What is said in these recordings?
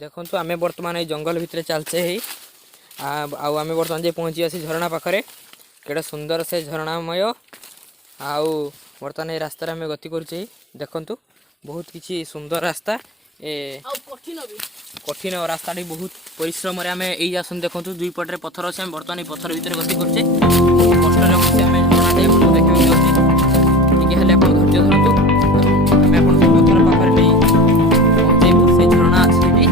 देखु आम बर्तमान ये जंगल भितर चलचे ही आम बर्तमान जे पहुँची आसी झरणा पाखे केड़ा सुंदर से झरणामय आउ बर्तमान ये रास्तार आम गति करुचे देखु बहुत किसी सुंदर रास्ता ए कठिन रास्ता बहुत परिश्रम आम यही आसन देखु दुई पटे पथर अच्छे बर्तमान पथर भितर गति करुचे कष्ट धैर्य धरतु आम पथर पाखे नहीं पहुँचेबू से झरणा अच्छे धैर्य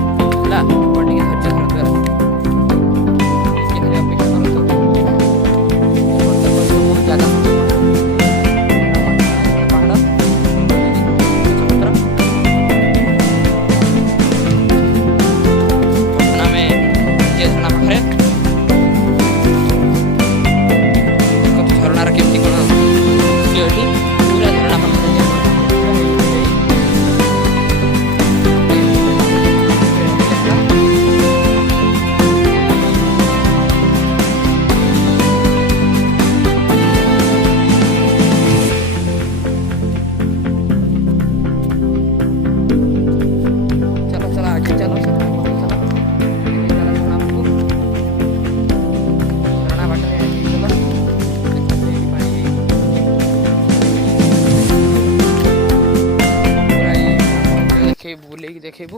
बुले देखेबू।